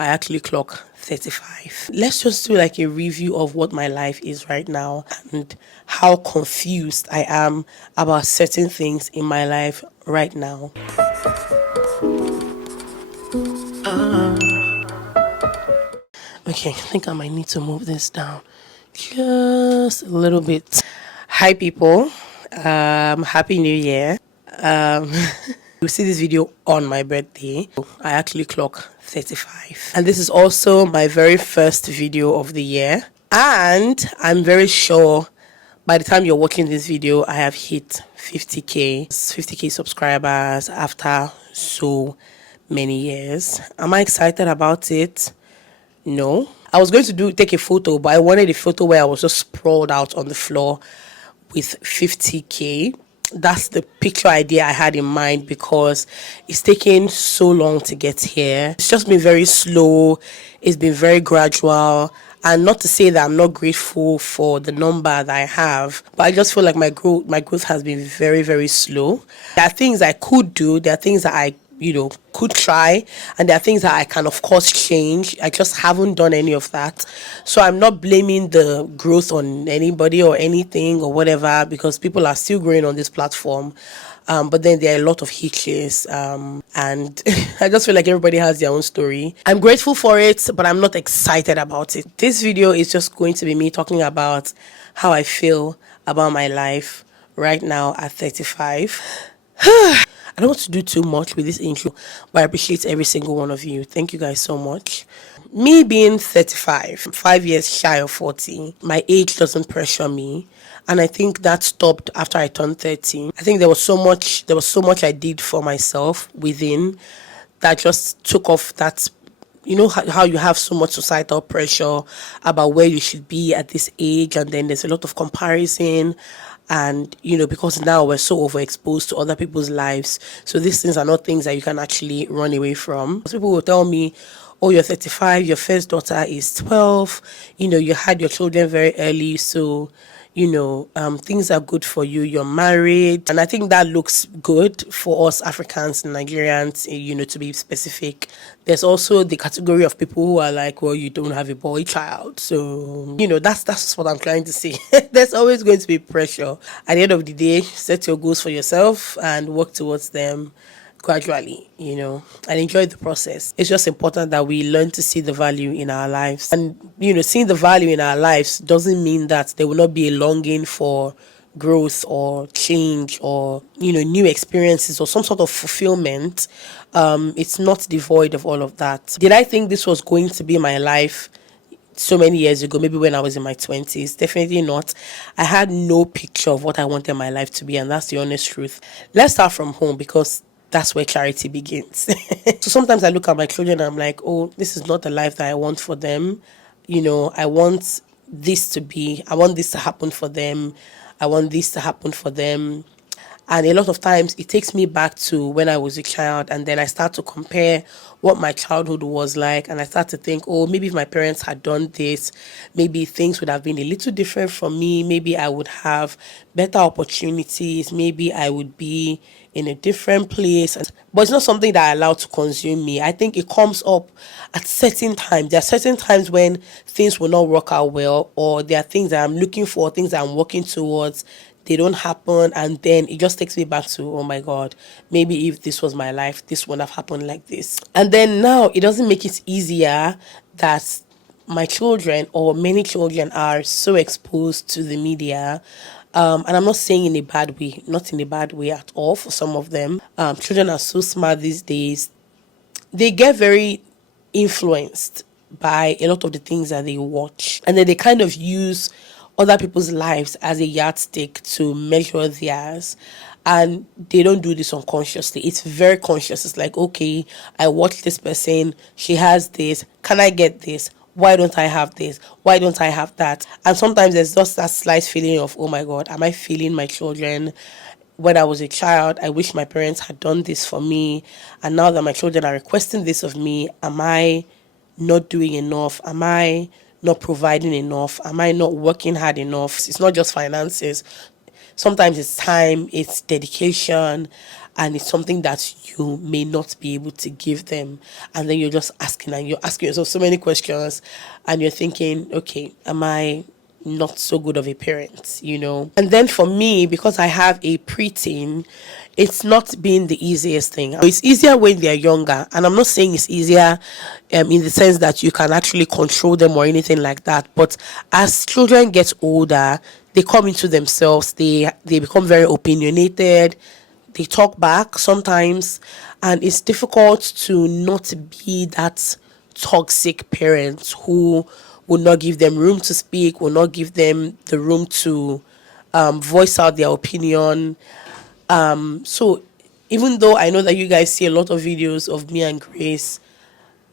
I actually clock 35. Let's just do like a review of what my life is right now and how confused I am about certain things in my life right now. Okay, I think I might need to move this down just a little bit. Hi people, happy new year. You see this video on my birthday. I actually clock 35. And this is also my very first video of the year. And I'm very sure by the time you're watching this video, I have hit 50k subscribers after so many years. Am I excited about it? No. I was going to take a photo, but I wanted a photo where I was just sprawled out on the floor with 50k. That's the picture idea I had in mind because it's taken so long to get here. It's just been very slow. It's been very gradual. And not to say that I'm not grateful for the number that I have, but I just feel like my growth has been very, very slow. There are things I could do. There are things that I could try, and there are things that I can of course change. I just haven't done any of that, so I'm not blaming the growth on anybody or anything or whatever, because people are still growing on this platform, but then there are a lot of hitches, and I just feel like everybody has their own story. I'm grateful for it, but I'm not excited about it. This video is just going to be me talking about how I feel about my life right now at 35. I don't want to do too much with this intro, but I appreciate every single one of you. Thank you guys so much. Me being 35, 5 years shy of 40, my age doesn't pressure me. And I think that stopped after I turned 30. I think there was so much I did for myself within that just took off that, how you have so much societal pressure about where you should be at this age, and then there's a lot of comparison. And, because now we're so overexposed to other people's lives. So these things are not things that you can actually run away from. People will tell me, oh, you're 35, your first daughter is 12. You had your children very early. So, things are good for you. You're married. And I think that looks good for us Africans and Nigerians, to be specific. There's also the category of people who are like, well, you don't have a boy child. So, that's what I'm trying to say. There's always going to be pressure. At the end of the day, set your goals for yourself and work towards them gradually, and enjoy the process. It's just important that we learn to see the value in our lives. And, seeing the value in our lives doesn't mean that there will not be a longing for growth or change or, new experiences or some sort of fulfillment. It's not devoid of all of that. Did I think this was going to be my life so many years ago, maybe when I was in my 20s? Definitely not. I had no picture of what I wanted my life to be, and that's the honest truth. Let's start from home, because that's where clarity begins. So sometimes I look at my children and I'm like, oh, this is not the life that I want for them. I want this to happen for them. I want this to happen for them. And a lot of times it takes me back to when I was a child, and then I start to compare what my childhood was like, and I start to think, oh, maybe if my parents had done this, maybe things would have been a little different for me. Maybe I would have better opportunities. Maybe I would be in a different place. But it's not something that I allow to consume me. I think it comes up at certain times. There are certain times when things will not work out well, or there are things that I'm looking for, things that I'm working towards. They don't happen, and then it just takes me back to, oh my God, maybe if this was my life, this wouldn't have happened like this. And then now it doesn't make it easier that my children, or many children, are so exposed to the media. And I'm not saying in a bad way, not in a bad way at all for some of them. Children are so smart these days. They get very influenced by a lot of the things that they watch, and then they kind of use other people's lives as a yardstick to measure theirs. And they don't do this unconsciously. It's very conscious. It's like, okay, I watch this person, she has this, can I get this? Why don't I have this? Why don't I have that? And sometimes there's just that slight feeling of, oh my God, am I failing my children? When I was a child, I wish my parents had done this for me. And now that my children are requesting this of me, am I not doing enough? Am I not providing enough? Am I not working hard enough? It's not just finances. Sometimes it's time, it's dedication. and it's something that you may not be able to give them, and then you're just asking, and you're asking yourself so many questions, and you're thinking, okay, am I not so good of a parent, you know? And then for me, because I have a preteen, it's not been the easiest thing. It's easier when they're younger, and I'm not saying it's easier in the sense that you can actually control them or anything like that. But as children get older, they come into themselves. They become very opinionated. They talk back sometimes, and it's difficult to not be that toxic parent who will not give them room to speak, will not give them the room to voice out their opinion. So even though I know that you guys see a lot of videos of me and Grace,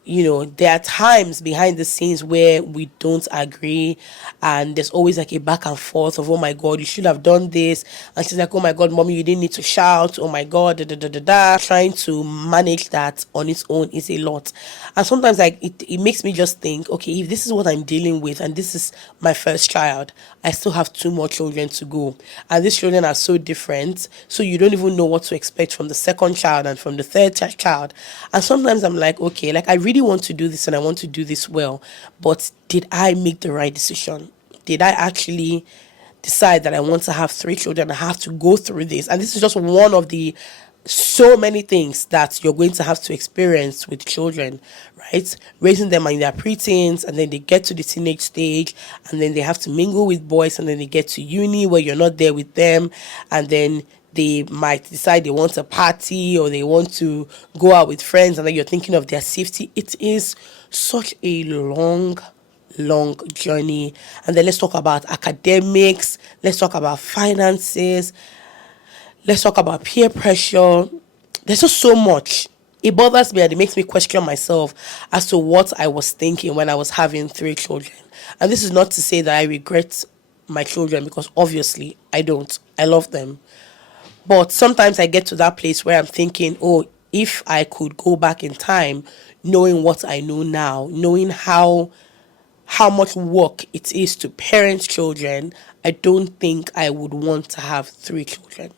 you know, there are times behind the scenes where we don't agree, and there's always like a back and forth of, oh my god, you should have done this, and she's like, oh my god, mommy, you didn't need to shout, oh my god, da da da da da. Trying to manage that on its own is a lot, and sometimes like it makes me just think, okay, if this is what I'm dealing with, and this is my first child, I still have 2 more children to go, and these children are so different, so you don't even know what to expect from the second child and from the third child. And sometimes I'm like, okay, like I really want to do this and I want to do this well, but did I make the right decision? Did I actually decide that I want to have 3 children? I have to go through this, and this is just one of the so many things that you're going to have to experience with children, right? Raising them in their preteens, and then they get to the teenage stage, and then they have to mingle with boys, and then they get to uni where you're not there with them, and then they might decide they want a party or they want to go out with friends, and then you're thinking of their safety. It is such a long journey. And then let's talk about academics, let's talk about finances, let's talk about peer pressure. There's just so much. It bothers me and it makes me question myself as to what I was thinking when I was having 3 children. And this is not to say that I regret my children, because obviously I don't. I love them. But sometimes I get to that place where I'm thinking, oh, if I could go back in time, knowing what I know now, knowing how much work it is to parent children, I don't think I would want to have 3 children.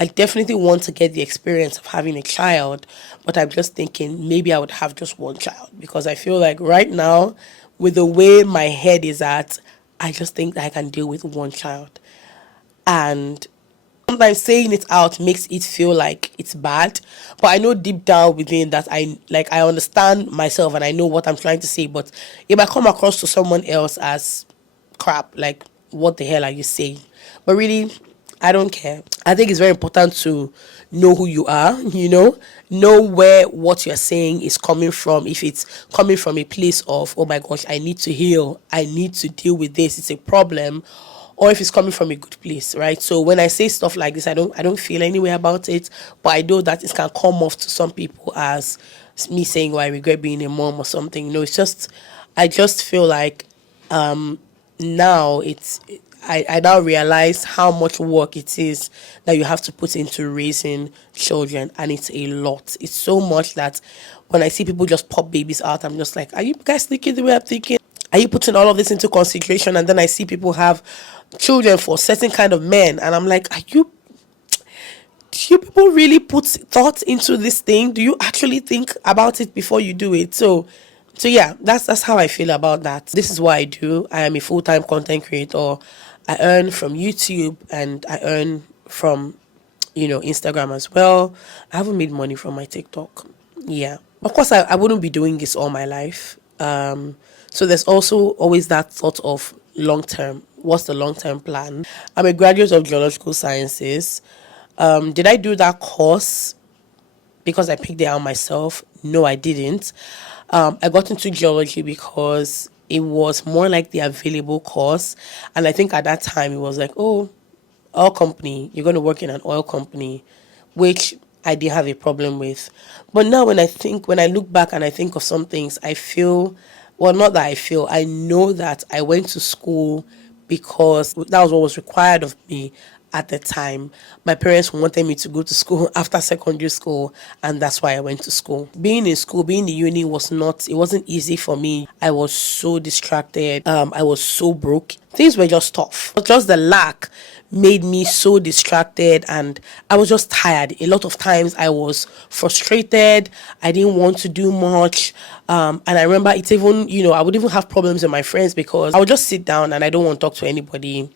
I definitely want to get the experience of having a child, but I'm just thinking maybe I would have just 1 child, because I feel like right now, with the way my head is at, I just think that I can deal with 1 child. And sometimes saying it out makes it feel like it's bad, but I know deep down within that I understand myself and I know what I'm trying to say. But it might come across to someone else as crap, like, what the hell are you saying? But really, I don't care. I think it's very important to know who you are, know where what you're saying is coming from. If it's coming from a place of, oh my gosh, I need to heal, I need to deal with this, it's a problem, or if it's coming from a good place, right? So when I say stuff like this, I don't feel any way about it, but I know that it can come off to some people as me saying, oh, I regret being a mom or something. It's just, I just feel like now I now realize how much work it is that you have to put into raising children, and it's a lot. It's so much that when I see people just pop babies out, I'm just like, are you guys thinking the way I'm thinking? Are you putting all of this into consideration? And then I see people have children for certain kind of men, and I'm like, do you people really put thought into this thing? Do you actually think about it before you do it? So yeah, that's how I feel about that. This is what I do. I am a full-time content creator. I earn from YouTube and I earn from, Instagram as well. I haven't made money from my TikTok. Yeah. Of course, I wouldn't be doing this all my life. So there's also always that thought of long-term. What's the long-term plan? I'm a graduate of geological sciences. Did I do that course because I picked it out myself? No, I didn't. I got into geology because it was more like the available course. And I think at that time it was like, oh, oil company, you're going to work in an oil company, which I didn't have a problem with. But now when I look back and I think of some things, I feel, well, not that I feel, I know that I went to school because that was what was required of me at the time. My parents wanted me to go to school after secondary school, and that's why I went to school. Being in school, being in uni it wasn't easy for me. I was so distracted. I was so broke. Things were just tough. Just the lack made me so distracted, and I was just tired. A lot of times I was frustrated. I didn't want to do much. And I remember it's even, I would even have problems with my friends because I would just sit down and I don't want to talk to anybody.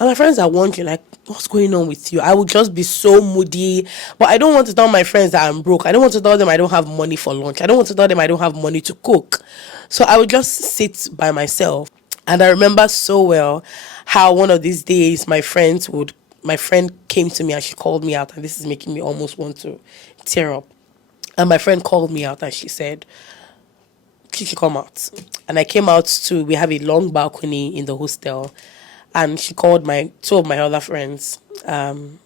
And my friends are wondering, like, what's going on with you? I would just be so moody. But I don't want to tell my friends that I'm broke. I don't want to tell them I don't have money for lunch. I don't want to tell them I don't have money to cook. So I would just sit by myself. And I remember so well how one of these days my friend came to me and she called me out. And this is making me almost want to tear up. And my friend called me out and she said, "Kiki, come out." And I came out we have a long balcony in the hostel. And she called two of my other friends. And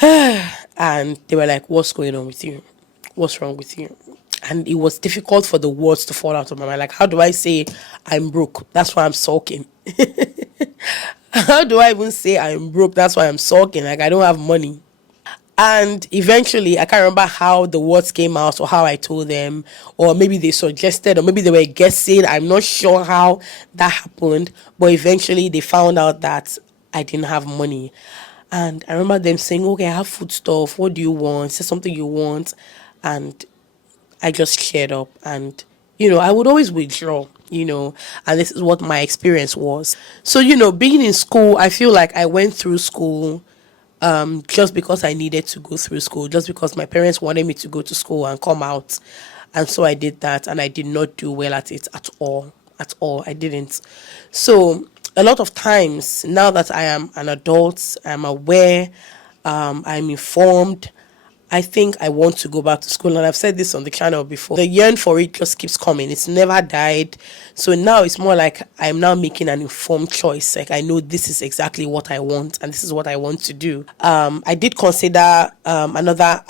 they were like, "What's going on with you? What's wrong with you?" And it was difficult for the words to fall out of my mind. Like, how do I say I'm broke? That's why I'm sulking. How do I even say I'm broke? That's why I'm sulking. Like, I don't have money. And eventually, I can't remember how the words came out or how I told them, or maybe they suggested, or maybe they were guessing. I'm not sure how that happened, but eventually they found out that I didn't have money. And I remember them saying, "Okay, I have food stuff. What do you want? Say something you want." And I just cheered up, and I would always withdraw, and this is what my experience was. So, being in school, I feel like I went through school just because I needed to go through school, just because my parents wanted me to go to school and come out. And so I did that, and I did not do well at it at all. At all. I didn't. So a lot of times, now that I am an adult, I'm aware, I'm informed, I think I want to go back to school. And I've said this on the channel before. The yearn for it just keeps coming. It's never died. So now it's more like I'm now making an informed choice. Like, I know this is exactly what I want and this is what I want to do. I did consider another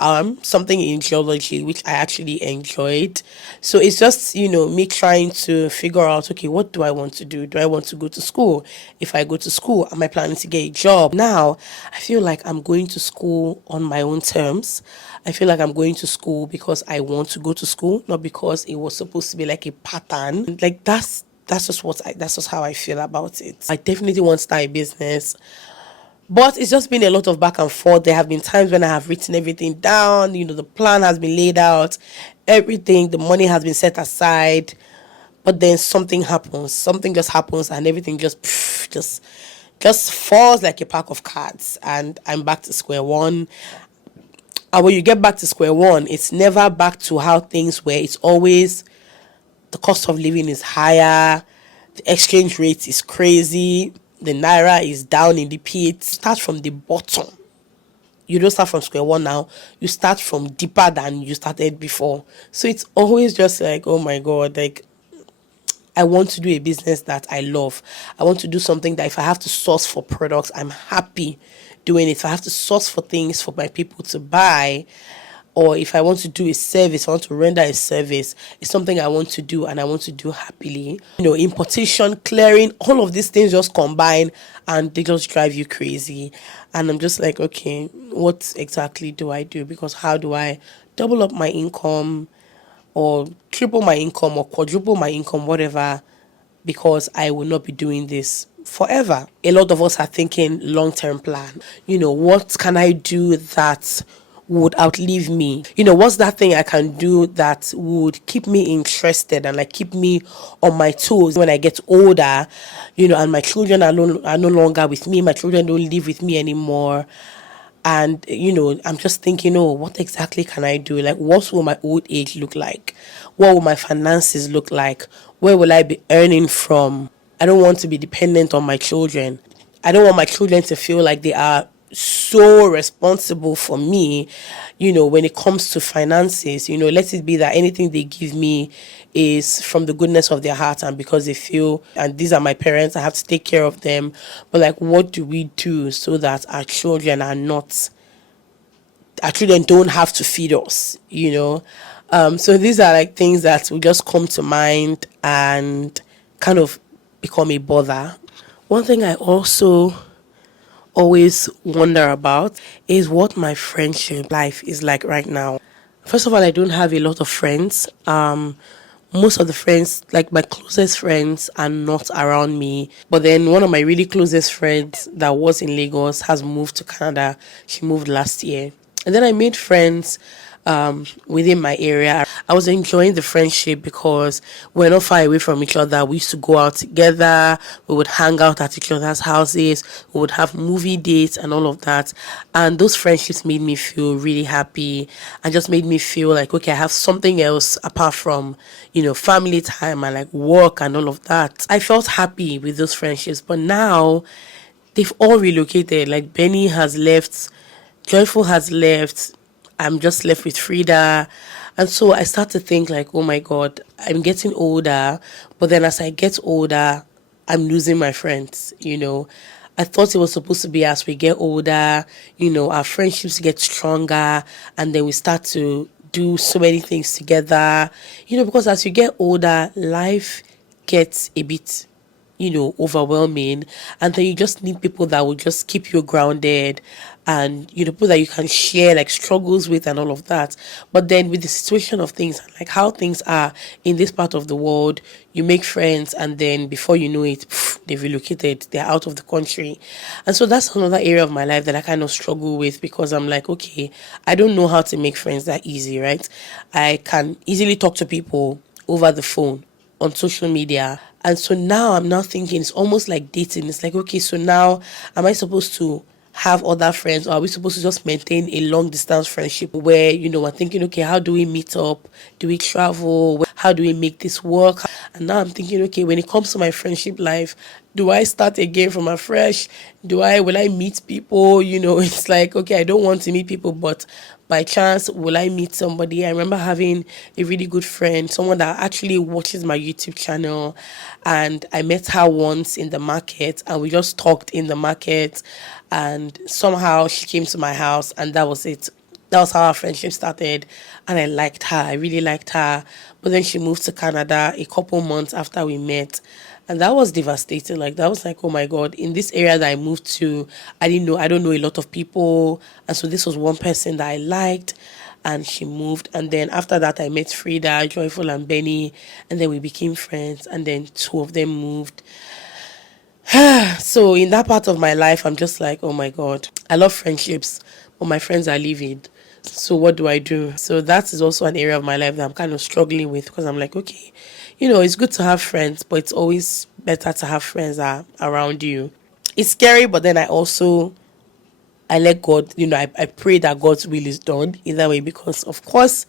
something in geology, which I actually enjoyed. So it's just, me trying to figure out, okay, what do I want to do? Do I want to go to school? If I go to school, am I planning to get a job? Now, I feel like I'm going to school on my own terms. I feel like I'm going to school because I want to go to school, not because it was supposed to be like a pattern. Like, that's just how I feel about it. I definitely want to start a business, but it's just been a lot of back and forth. There have been times when I have written everything down, the plan has been laid out, everything, the money has been set aside, but then something happens. Something just happens and everything just falls like a pack of cards, and I'm back to square one. And when you get back to square one, it's never back to how things were. It's always the cost of living is higher, the exchange rate is crazy, the naira is down in the pit. Start from the bottom. You don't start from square one now. You start from deeper than you started before. So it's always just like, oh my God, like, I want to do a business that I love. I want to do something that if I have to source for products, I'm happy doing it. If I have to source for things for my people to buy, or if I want to do a service, I want to render a service, it's something I want to do and I want to do happily. Importation, clearing, all of these things just combine and they just drive you crazy. And I'm just like, okay, what exactly do I do? Because how do I double up my income or triple my income or quadruple my income, whatever, because I will not be doing this forever. A lot of us are thinking long-term plan. What can I do that would outlive me? What's that thing I can do that would keep me interested and like keep me on my toes when I get older, and my children are no longer with me. My children don't live with me anymore. And, I'm just thinking, what exactly can I do? Like, what will my old age look like? What will my finances look like? Where will I be earning from? I don't want to be dependent on my children. I don't want my children to feel like they are so responsible for me, when it comes to finances. Let it be that anything they give me is from the goodness of their heart and because they feel, and these are my parents, I have to take care of them. But like, what do we do so that our children don't have to feed us, So these are like things that will just come to mind and kind of become a bother. One thing I also always wonder about is what my friendship life is like right now. First of all, I don't have a lot of friends. Most of the friends, like my closest friends, are not around me. But then one of my really closest friends that was in Lagos has moved to Canada. She moved last year. And then I made friends within my area. I was enjoying the friendship because we're not far away from each other. We used to go out together. We would hang out at each other's houses. We would have movie dates and all of that. And those friendships made me feel really happy and just made me feel like, okay, I have something else apart from, family time and like work and all of that. I felt happy with those friendships. But now they've all relocated. Like Benny has left, Joyful has left. I'm just left with Frida. And so I start to think like, oh my God, I'm getting older. But then as I get older, I'm losing my friends, I thought it was supposed to be as we get older, our friendships get stronger and then we start to do so many things together, because as you get older, life gets a bit overwhelming, and then you just need people that will just keep you grounded, and people that you can share like struggles with and all of that. But then with the situation of things, like how things are in this part of the world, you make friends and then before you know it, they've relocated, they're out of the country. And so that's another area of my life that I kind of struggle with, because I'm like, okay, I don't know how to make friends that easy, right? I can easily talk to people over the phone, on social media. And so now I'm now thinking it's almost like dating. It's like, okay, so now am I supposed to have other friends, or are we supposed to just maintain a long distance friendship where, we're thinking, okay, how do we meet up? Do we travel? How do we make this work? And now I'm thinking, okay, when it comes to my friendship life, do I start again from afresh? Will I meet people? It's like, okay, I don't want to meet people, but by chance, will I meet somebody? I remember having a really good friend, someone that actually watches my YouTube channel, and I met her once in the market, and we just talked in the market, and somehow she came to my house, and that was it. That was how our friendship started, and I liked her. I really liked her. But then she moved to Canada a couple months after we met, and that was devastating. Like, that was like, oh my God, in this area that I moved to, I don't know a lot of people. And so this was one person that I liked, and she moved. And then after that, I met Frida, Joyful, and Benny, and then we became friends. And then two of them moved. So in that part of my life, I'm just like, oh my God, I love friendships, but my friends are leaving. So what do I do? So that is also an area of my life that I'm kind of struggling with, because I'm like, okay, it's good to have friends, but it's always better to have friends that are around you. It's scary, but then I let God, I pray that God's will is done either way, because of course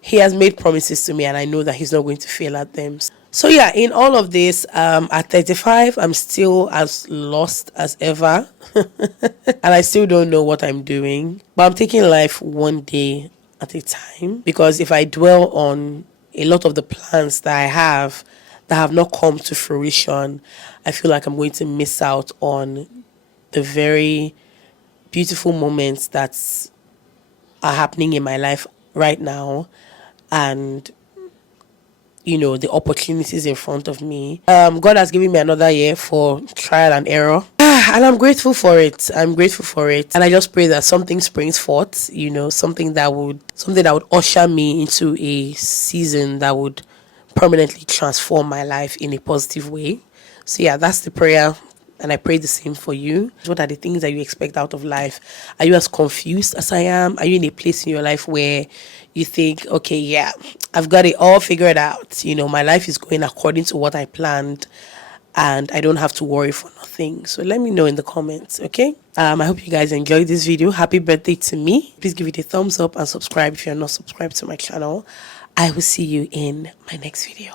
He has made promises to me and I know that He's not going to fail at them. So yeah, in all of this, at 35, I'm still as lost as ever. And I still don't know what I'm doing. But I'm taking life one day at a time, because if I dwell on a lot of the plans that I have that have not come to fruition, I feel like I'm going to miss out on the very beautiful moments that are happening in my life right now, and the opportunities in front of me. God has given me another year for trial and error. And I'm grateful for it. And I just pray that something springs forth, something that would usher me into a season that would permanently transform my life in a positive way. So yeah, that's the prayer. And I pray the same for you. What are the things that you expect out of life? Are you as confused as I am? Are you in a place in your life where you think, okay, yeah, I've got it all figured out. My life is going according to what I planned, and I don't have to worry for nothing. So let me know in the comments, okay? I hope you guys enjoyed this video. Happy birthday to me. Please give it a thumbs up and subscribe if you're not subscribed to my channel. I will see you in my next video.